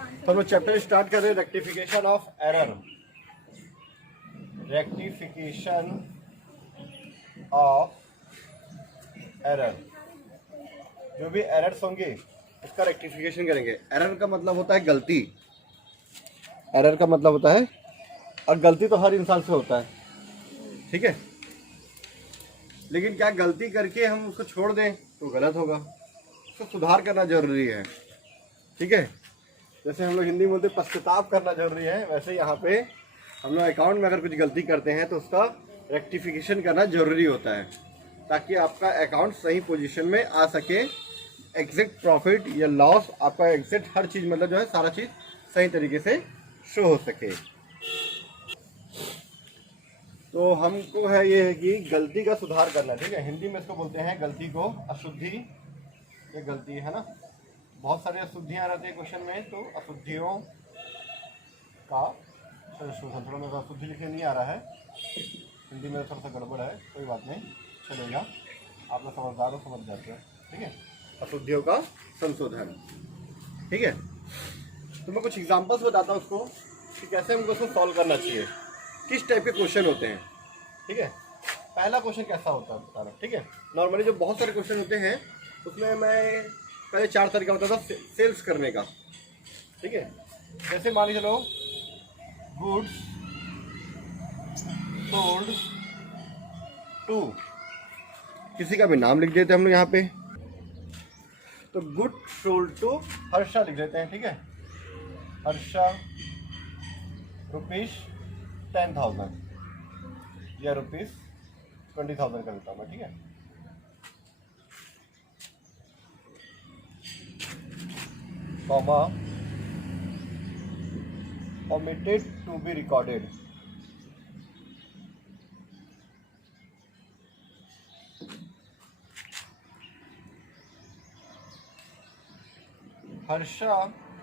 तो हम लोग चैप्टर स्टार्ट कर रहे हैं rectification of error. Rectification of error, जो भी एरर्स होंगे उसका रेक्टिफिकेशन करेंगे। एरर का मतलब होता है गलती, एरर का मतलब होता है, और गलती तो हर इंसान से होता है, ठीक है। लेकिन क्या गलती करके हम उसको छोड़ दें तो गलत होगा, उसको सुधार करना जरूरी है, ठीक है। जैसे हम लोग हिंदी में बोलते पश्चाताप करना जरूरी है, वैसे यहाँ पे हम लोग अकाउंट में अगर कुछ गलती करते हैं तो उसका रेक्टिफिकेशन करना जरूरी होता है, ताकि आपका अकाउंट सही पोजीशन में आ सके। एग्जैक्ट प्रॉफिट या लॉस, आपका एग्जैक्ट हर चीज़ मतलब जो है सारा चीज़ सही तरीके से शो हो सके। तो हमको है ये है कि गलती का सुधार करना, ठीक है। हिंदी में इसको बोलते हैं गलती को अशुद्धि, ये गलती है ना। बहुत सारे अशुद्धियाँ रहती है क्वेश्चन में, तो अशुद्धियों का संशोधन। थोड़ा मेरा अशुद्धि लिखने नहीं आ रहा है, हिंदी में थोड़ा सा गड़बड़ है, कोई बात नहीं, चलेगा। आप लोग समझदार हो, समझ जाते हो, ठीक है। अशुद्धियों का संशोधन, ठीक है। तो मैं कुछ एग्जांपल्स बताता हूँ उसको कि कैसे हमको उसको सॉल्व करना चाहिए, किस टाइप के क्वेश्चन होते हैं, ठीक है। पहला क्वेश्चन कैसा होता है बता रहा हूँ, ठीक है। नॉर्मली जो बहुत सारे क्वेश्चन होते हैं उसमें मैं पहले 4 तरीका बताता था सेल्स करने का, ठीक है। जैसे मान लीजिए चलो, गुड्स सोल्ड टू, किसी का भी नाम लिख देते हैं हम लोग यहाँ पे, तो गुड सोल्ड टू हर्षा लिख देते हैं, ठीक है। हर्षा रुपीज 10,000 या रुपीज 20,000 कर देता हूँ मैं, ठीक है। Comma omitted to be recorded, Harsha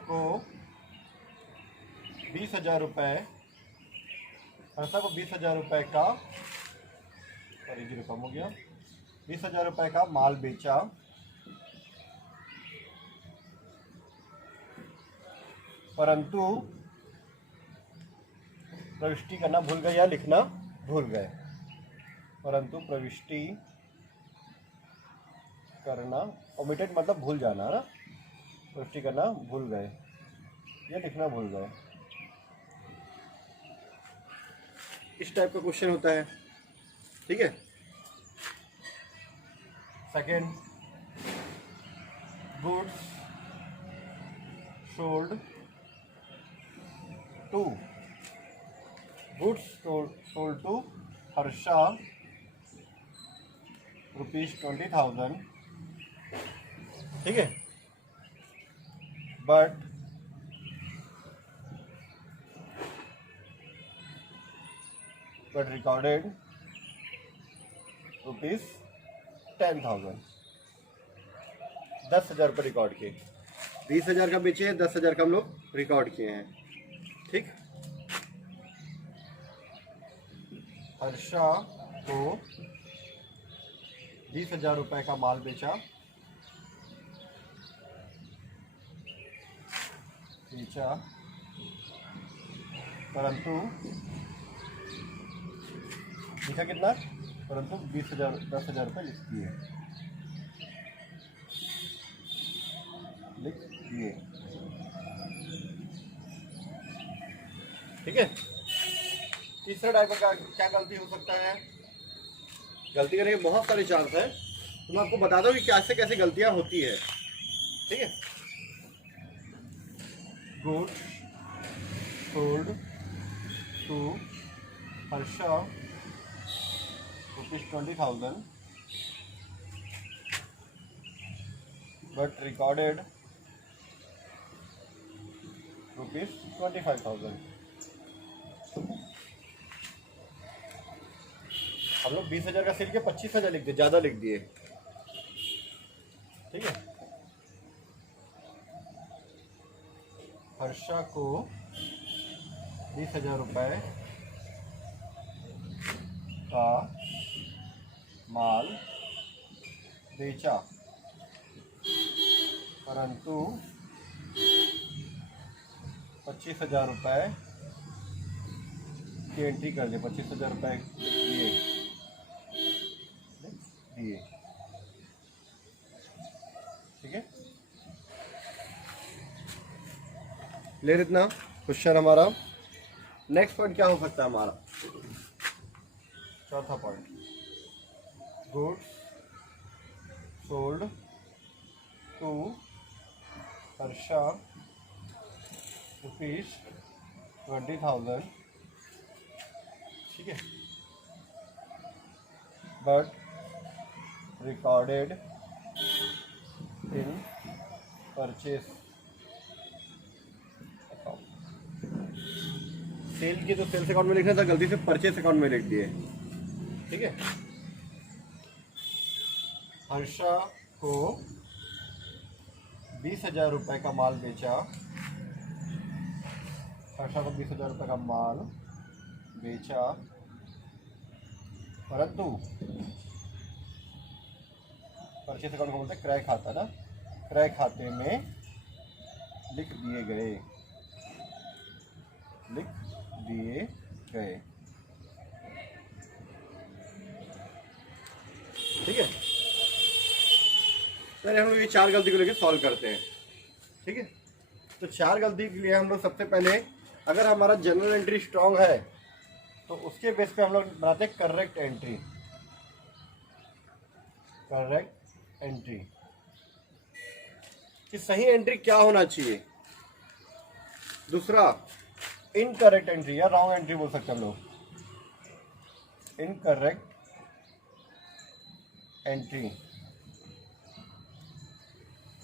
को 20,000 रुपये, हर्षा को 20,000 रुपये का, सॉरी जीरो कम हो गया, 20,000 रुपये का माल बेचा, परंतु प्रविष्टि करना भूल गए या लिखना भूल गए। परंतु प्रविष्टि करना, ओमिटेड मतलब भूल जाना ना, प्रविष्टि करना भूल गए या लिखना भूल गए, इस टाइप का क्वेश्चन होता है, ठीक है। Second, goods sold to, goods sold to Harsha rupees 20,000, ठीक है। बट रिकॉर्डेड रुपीज 10,000, 10,000 रुपये रिकॉर्ड किए। 20,000 का बेचे हैं, 10,000 का हम लोग रिकॉर्ड किए हैं, ठीक। हर्षा को 20,000 रुपये का माल बेचा, परंतु लिखा कितना, परंतु 20,000 10,000 रुपये लिख दिए, ठीक है। तीसरा टाइप का क्या गलती हो सकता है, गलती करने के बहुत सारे चांस है, तो मैं आपको बता दूं कि कैसे कैसे गलतियां होती है, ठीक है। Goods sold to Harsha rupees 20,000 but recorded rupees 25,000। हम लोग 20,000 का सेल के 25,000 लिख दिए, ज़्यादा लिख दिए, ठीक है। हर्षा को 20,000 रुपये का माल बेचा, परंतु 25,000 रुपये की एंट्री कर दी, 25,000 रुपये दिए, ठीक है। क्लियर इतना क्वेश्चन हमारा। नेक्स्ट पॉइंट क्या हो सकता है हमारा, चौथा point, goods sold to Harsha ₹20,000, ठीक है, but recorded in purchase account. Sale की तो सेल्स अकाउंट में लिखना था, गलती से परचेस अकाउंट में लिख दिए, ठीक है। हर्षा को 20,000 रुपये का माल बेचा, हर्षा को 20,000 रुपये का माल बेचा, परंतु परचेस अकाउंट को बोलते हैं क्रय खाता ना, क्रय खाते में लिख दिए गए, ठीक है। पहले हम लोग ये 4 गलती को लेकर सॉल्व करते हैं, ठीक है। तो 4 गलती के लिए हम लोग सबसे पहले, अगर हमारा जनरल एंट्री स्ट्रांग है तो उसके बेस पे हम लोग बनाते हैं करेक्ट एंट्री, करेक्ट एंट्री कि सही एंट्री क्या होना चाहिए। दूसरा इनकरेक्ट एंट्री या रॉन्ग एंट्री बोल सकते हैं हम लोग, इनकरेक्ट एंट्री,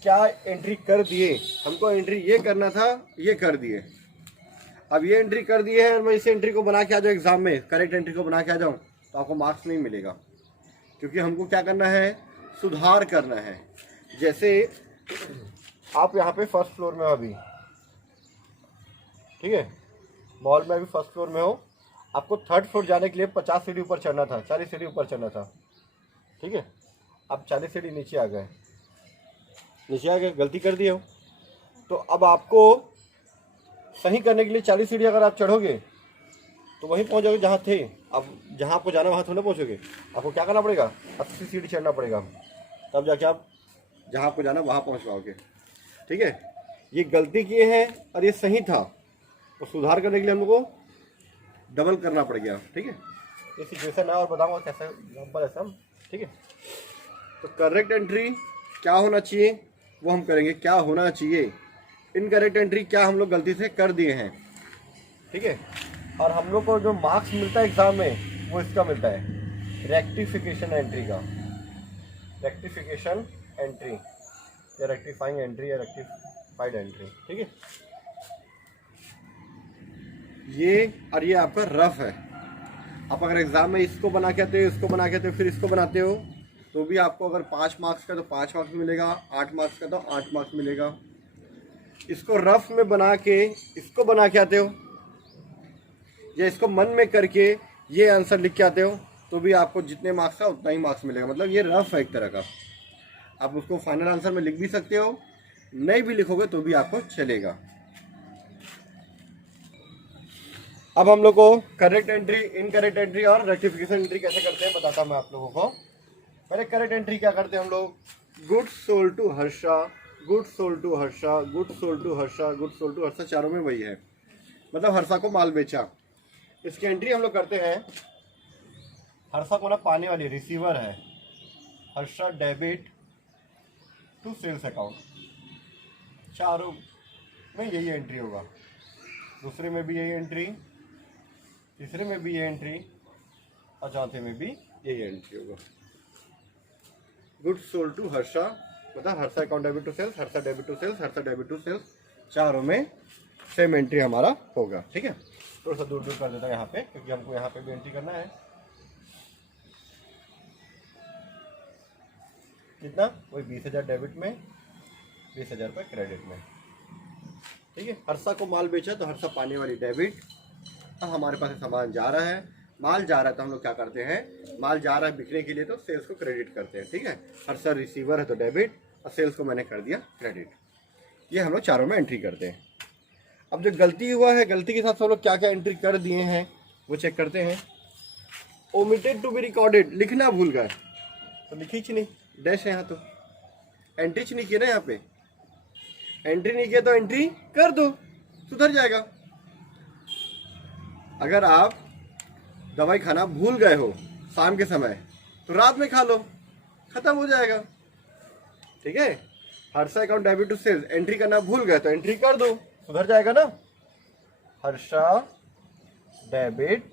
क्या एंट्री कर दिए, हमको एंट्री ये करना था, ये कर दिए, अब ये एंट्री कर दिए है, मैं इस एंट्री को बना के आ जाऊँ एग्जाम में, करेक्ट एंट्री को बना के आ जाऊँ तो आपको मार्क्स नहीं मिलेगा, क्योंकि हमको क्या करना है, सुधार करना है। जैसे आप यहाँ पे फर्स्ट फ्लोर में हो अभी, ठीक है, मॉल में अभी फर्स्ट फ्लोर में हो, आपको थर्ड फ्लोर जाने के लिए 50 सीढ़ी ऊपर चढ़ना था, 40 सीढ़ी ऊपर चढ़ना था, ठीक है। अब 40 सीढ़ी नीचे आ गए, गलती कर दिए हो, तो अब आपको सही करने के लिए 40 सीढ़ी अगर आप चढ़ोगे तो वहीं पहुंचोगे जहाँ थे। अब जहाँ आपको जाना वहाँ थोड़ा पहुँचोगे, आपको क्या करना पड़ेगा, 80 सीढ़ी चढ़ना पड़ेगा, तब जाके आप जहाँ आपको जाना वहाँ पहुँच पाओगे, ठीक है। ये गलती किए हैं और ये सही था, तो सुधार करने के लिए हम लोग को डबल करना पड़ गया, ठीक है। ये सिचुएशन है और बताऊँगा कैसा एग्जाम्पल ऐसा, ठीक है। तो करेक्ट एंट्री क्या होना चाहिए वो हम करेंगे, क्या होना चाहिए। इनकरेक्ट एंट्री क्या हम लोग गलती से कर दिए हैं, ठीक है। और हम लोग को जो मार्क्स मिलता है एग्जाम में वो इसका मिलता है रेक्टिफिकेशन एंट्री का, रेक्टिफिकेशन एंट्री या रेक्टिफाइंग एंट्री या रेक्टिफाइड एंट्री, ठीक है। ये और ये आपका रफ है। आप अगर एग्जाम में इसको बना के आते हो, इसको बना के आते हो, फिर इसको बनाते हो, तो भी आपको अगर 5 मार्क्स का तो 5 मार्क्स मिलेगा, 8 मार्क्स का तो 8 मार्क्स मिलेगा। इसको रफ में बना के इसको बना के आते हो या इसको मन में करके ये आंसर लिख के आते हो, तो भी आपको जितने मार्क्स का उतना ही मार्क्स मिलेगा। मतलब ये रफ है एक तरह का, आप उसको फाइनल आंसर में लिख भी सकते हो, नहीं भी लिखोगे तो भी आपको चलेगा। अब हम लोग को करेक्ट एंट्री, इनकरेक्ट एंट्री और रेक्टिफिकेशन एंट्री कैसे करते हैं बताता हूं मैं आप लोगों को। पहले करेक्ट एंट्री क्या करते हैं हम लोग, goods sold to Harsha, goods sold to Harsha, goods sold to Harsha, goods sold to Harsha, चारों में वही है, मतलब हर्षा को माल बेचा। इसकी एंट्री हम लोग करते हैं, हर्षा को ना पाने वाली रिसीवर है, Harsha debit to sales account, चारों में यही एंट्री होगा। दूसरे में भी यही एंट्री, तीसरे में भी ये एंट्री और चौथे में भी यही एंट्री होगा। गुड्स सोल्ड टू हर्षा मतलब Harsha account debit to sales, Harsha debit to sales, Harsha debit to sales, चारों में सेम एंट्री हमारा होगा, ठीक है। थोड़ा सा दूर दूर कर देता है यहाँ पे, क्योंकि हमको यहाँ पे भी एंट्री करना है। कितना, वही 20,000 डेबिट में, 20,000 रुपये क्रेडिट में, ठीक है। हर्षा को माल बेचा तो हर्षा पाने वाली डेबिट, अब हमारे पास सामान जा रहा है, माल जा रहा है तो हम लोग क्या करते हैं, माल जा रहा है बिकने के लिए तो सेल्स को क्रेडिट करते हैं, ठीक है। हर्षा रिसीवर है तो डेबिट और सेल्स को मैंने कर दिया क्रेडिट। ये हम लोग चारों में एंट्री करते हैं। अब जो गलती हुआ है, गलती के साथ सब लोग क्या क्या एंट्री कर दिए हैं वो चेक करते हैं। ओमिटेड टू बी रिकॉर्डेड, लिखना भूल गए तो लिखी ही नहीं, डैश है यहाँ, तो एंट्री नहीं किया ना, यहाँ पे एंट्री नहीं किया तो एंट्री कर दो, सुधर जाएगा। अगर आप दवाई खाना भूल गए हो शाम के समय तो रात में खा लो, खत्म हो जाएगा। ठीक है, Harsha account debit to sales, entry करना भूल गए तो एंट्री कर दो, सुधर जाएगा ना। Harsha debit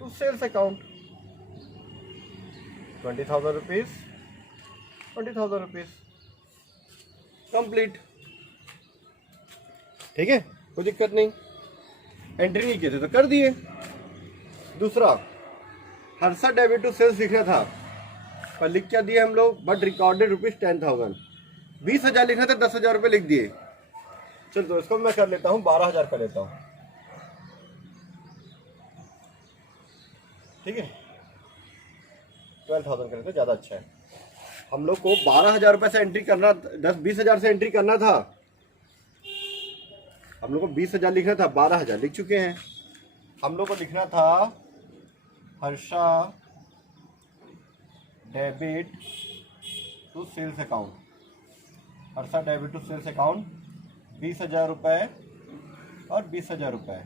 to sales account 20,000 rupees, 20,000 rupees, complete. ठीक है, कोई दिक्कत नहीं। एंट्री नहीं किए थे तो कर दिए। दूसरा, हर्षा डेबिट टू सेल्स लिखना था पर लिख क्या दिए हम लोग, बट रिकॉर्डेड रुपीज 10,000, 20,000 लिखना था, 10,000 रुपये लिख दिए। चल तो इसको मैं कर लेता हूँ, 12,000 कर लेता हूँ। ठीक है, 12,000 कर लेते, ज़्यादा अच्छा है। हम लोग को 12,000 रुपये से एंट्री करना, 20,000 से एंट्री करना था। हम लोग को 20,000 लिखना था, 12,000 लिख चुके हैं। हम लोग को लिखना था Harsha debit to sales account, Harsha debit to sales account 20,000 रुपये और 20,000 रुपये,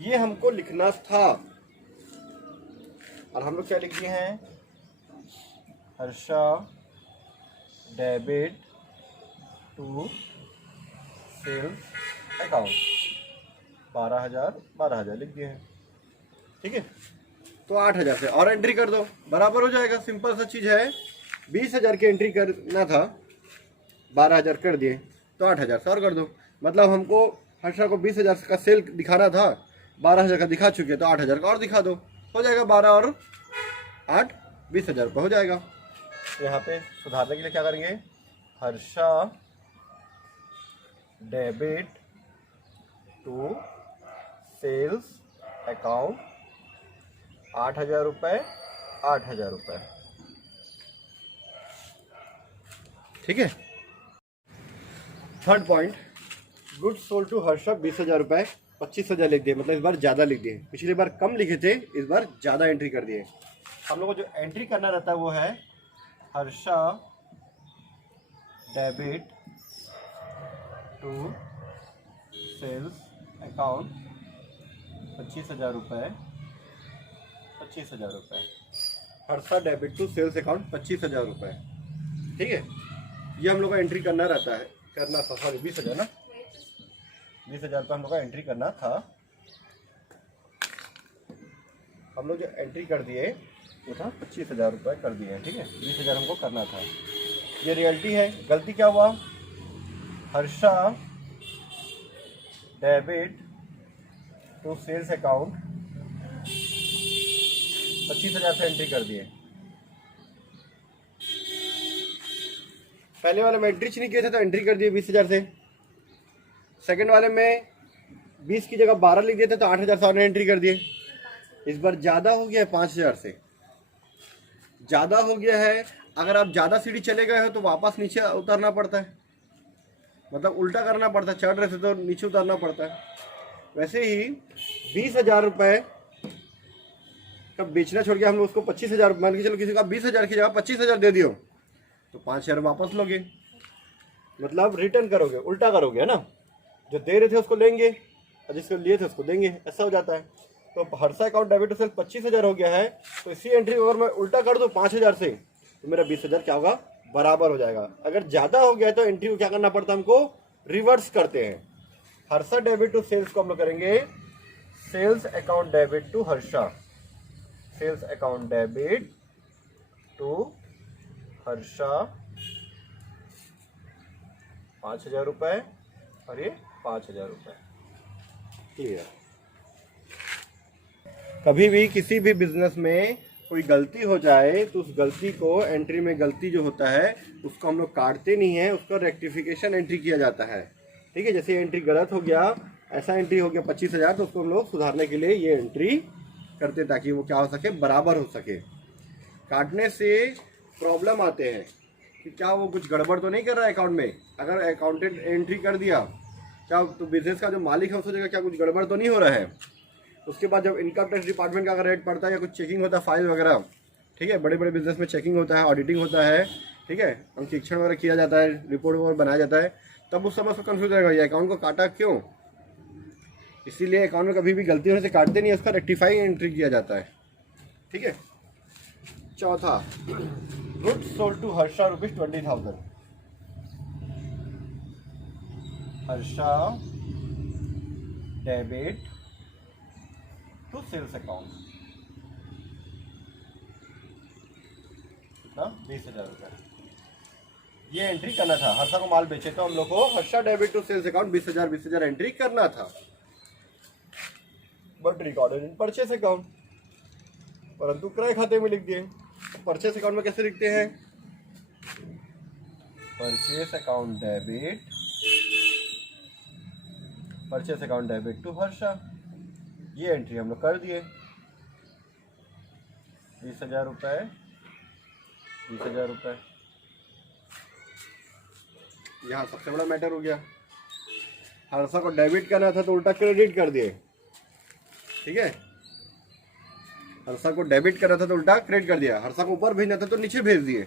ये हमको लिखना था। और हम लोग क्या लिख दिए हैं, Harsha debit to sales account 12,000 लिख दिए हैं। ठीक है, तो 8,000 से और एंट्री कर दो, बराबर हो जाएगा। सिंपल सा चीज़ है। 20,000 की एंट्री करना था, 12,000 कर दिए तो 8,000 से और कर दो। मतलब हमको हर्षा को 20,000 का सेल दिखाना था, 12,000 का दिखा चुके तो 8,000 का और दिखा दो, हो जाएगा 12 और 8, 20,000 रुपये हो जाएगा। तो यहाँ पे सुधारने के लिए क्या करेंगे, Harsha debit to sales account 8,000 रुपये, 8,000 रुपये। ठीक है। Third point, goods sold to Harsha 20,000 रुपये, 25,000 लिख दिए, मतलब इस बार ज़्यादा लिख दिए। पिछली बार कम लिखे थे, इस बार ज़्यादा एंट्री कर दिए। हम लोग को जो एंट्री करना रहता है वो है Harsha debit to sales account 25,000 रुपये, 25,000 रुपये, Harsha debit to sales account 25,000 रुपये। ठीक है, ये हम लोग को एंट्री करना रहता है, करना था, सॉरी 20,000 ना, 20,000 रुपये हम लोग का एंट्री करना था। हम लोग जो एंट्री कर दिए वो था 25,000 रुपये कर दिए। ठीक है, 20,000 हमको करना था, ये रियलिटी है। गलती क्या हुआ, Harsha debit to sales account 25,000 से एंट्री कर दिए। पहले वाले में एंट्री नहीं किए थे तो एंट्री कर दिए 20,000 से। सेकंड वाले में 20 की जगह 12 लिख दिए थे तो 8,000 से और एंट्री कर दिए। इस बार ज़्यादा हो गया है, 5,000 से ज़्यादा हो गया है। अगर आप ज़्यादा सीढ़ी चले गए हो तो वापस नीचे उतरना पड़ता है, मतलब उल्टा करना पड़ता है, चढ़ रहे थे तो नीचे उतरना पड़ता है। वैसे ही 20,000 रुपये का बेचना छोड़ के हम लोग उसको 25,000, मान के चलो किसी का 20,000 की जगह 25,000 दे दियो तो 5,000 वापस लोगे, मतलब रिटर्न करोगे, उल्टा करोगे, है ना। जो दे रहे थे उसको लेंगे और जिसको लिए थे उसको देंगे, ऐसा हो जाता है। तो Harsha account debit to sales 25,000 हो गया है, तो इसी एंट्री को अगर मैं उल्टा कर दूँ 5,000 से तो मेरा 20,000 क्या होगा, बराबर हो जाएगा। अगर ज़्यादा हो गया तो एंट्री को क्या करना पड़ता है, हमको रिवर्स करते हैं। हर्षा डेबिट टू सेल्स को हम लोग करेंगे sales account debit to Harsha, sales account debit to Harsha 5,000 रुपये और ये 5,000 रुपये। क्लियर। कभी भी किसी भी बिजनेस में कोई गलती हो जाए तो उस गलती को, एंट्री में गलती जो होता है उसको हम लोग काटते नहीं है, उसका रेक्टिफिकेशन एंट्री किया जाता है। ठीक है, जैसे एंट्री गलत हो गया, ऐसा एंट्री हो गया 25,000, तो उसको हम लोग सुधारने के लिए ये एंट्री करते ताकि वो क्या हो सके, बराबर हो सके। काटने से प्रॉब्लम आते हैं कि क्या वो कुछ गड़बड़ तो नहीं कर रहा है अकाउंट में। अगर अकाउंटेंट एंट्री कर दिया क्या तो बिजनेस का जो मालिक है वो सोचेगा क्या कुछ गड़बड़ तो नहीं हो रहा है। उसके बाद जब इनकम टैक्स डिपार्टमेंट का अगर रेट पड़ता है या कुछ चेकिंग होता है फाइल वगैरह, ठीक है, बड़े बड़े बिजनेस में चेकिंग होता है, ऑडिटिंग होता है, ठीक है, अंकेक्षण वगैरह किया जाता है, रिपोर्ट वगैरह बनाया जाता है, तब उस समय उसको कन्फ्यूज रहेगा ये अकाउंट को काटा क्यों। इसीलिए अकाउंट में कभी भी गलती होने से काटते नहीं है, उसका रेक्टिफाई एंट्री किया जाता है, ठीक है। चौथा, good sold to Harsha ₹20,000। Harsha debit to sales account, कितना 20,000 रुपये, ये एंट्री करना था। हर्षा को माल बेचे तो हम लोग को Harsha debit to sales account 20,000 entry करना था, but recorded in purchase account, परंतु क्रय खाते में लिख दिए। परचेस अकाउंट में कैसे लिखते हैं, purchase account debit to Harsha, ये एंट्री हम लोग कर दिए। 20,000 रुपये, 20,000 रुपये, यहाँ सबसे बड़ा मैटर हो गया। हर्षा को डेबिट करना था तो उल्टा क्रेडिट कर दिए, ठीक है। हर्षा को डेबिट करना था तो उल्टा क्रेडिट कर दिया, हर्षा को ऊपर भेजना था तो नीचे भेज दिए।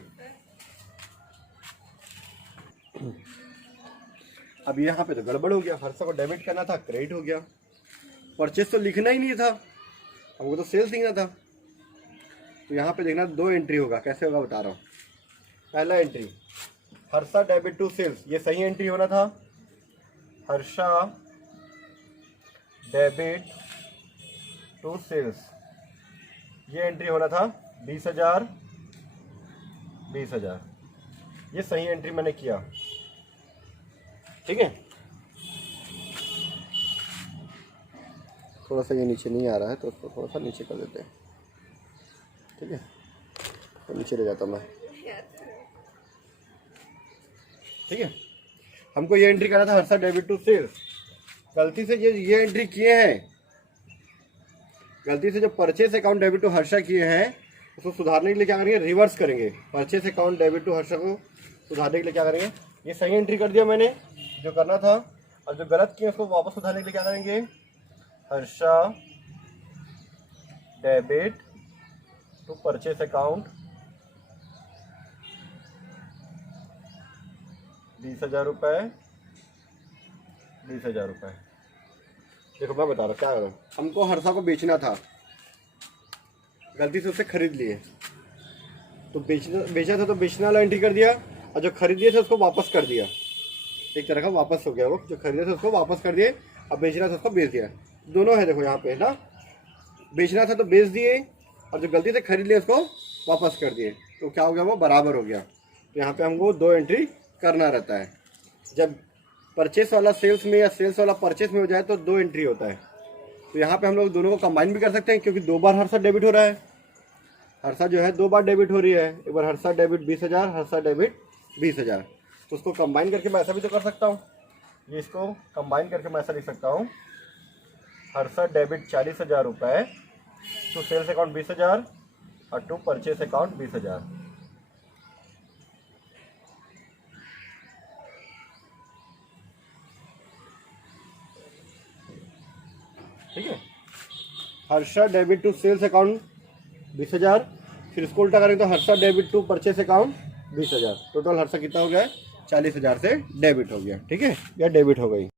अब यहाँ पे तो गड़बड़ हो गया, हर्षा को डेबिट करना था क्रेडिट हो गया, परचेस तो लिखना ही नहीं था, हमको तो सेल्स लिखना था। तो यहाँ पे देखना 2 एंट्री होगा, कैसे होगा बता रहा हूँ। पहला entry Harsha debit to sales, ये सही एंट्री होना था। हर्षा डेबिट टू सेल्स, ये एंट्री होना था 20,000, 20,000, ये सही एंट्री मैंने किया, ठीक है। थोड़ा सा ये नीचे नहीं आ रहा है तो उसको थोड़ा सा नीचे कर देते हैं, ठीक है, तो नीचे ले जाता मैं, ठीक है। हमको ये एंट्री करना था हर्षा डेबिट टू सेल्स, गलती से ये एंट्री किए हैं, गलती से जो purchase account debit to Harsha किए हैं उसको सुधारने के लिए क्या करेंगे, रिवर्स करेंगे। Purchase account debit to Harsha को सुधारने के लिए क्या करेंगे, ये सही एंट्री कर दिया मैंने जो करना था, और जो गलत किया उसको वापस सुधारने के लिए क्या करेंगे, Harsha debit to purchase account 20,000 रुपये, 20,000 रुपये। देखो मैं बता रहा हूँ क्या करूँ, हमको हर्षा को बेचना था, गलती से उससे खरीद लिए, तो बेचा था तो बेचने वाला एंट्री कर दिया, और जो खरीदिए थे उसको वापस कर दिया, एक तरह का वापस हो गया वो, जो खरीदे थे उसको वापस कर दिए, अब बेचना था उसको बेच दिया। दोनों है देखो यहाँ पे ना, बेचना था तो बेच दिए, और जो गलती से खरीद लिए उसको वापस कर दिए, तो क्या हो गया, वो बराबर हो गया। तो यहाँ पे हमको 2 एंट्री करना रहता है। जब परचेस वाला सेल्स में या सेल्स वाला परचेस में हो जाए तो 2 एंट्री होता है। तो यहाँ पे हम लोग दोनों को कंबाइन भी कर सकते हैं, क्योंकि 2 बार हर्षा डेबिट हो रहा है, हर्षा जो है 2 बार डेबिट हो रही है, एक बार हर्षा डेबिट 20,000, हर्षा डेबिट 20,000, तो उसको कंबाइन करके मैं ऐसा भी तो कर सकता हूँ, ये इसको कंबाइन करके मैं ऐसा लिख सकता हूँ, हर्षा डेबिट 40,000 रुपये टू सेल्स अकाउंट 20,000 और टू परचेस अकाउंट 20,000। ठीक है, Harsha debit to sales account 20,000, फिर इसको उल्टा करेंगे तो Harsha debit to purchase account 20,000, total Harsha कितना हो गया, 40,000 से डेबिट हो गया, ठीक है, या डेबिट हो गई।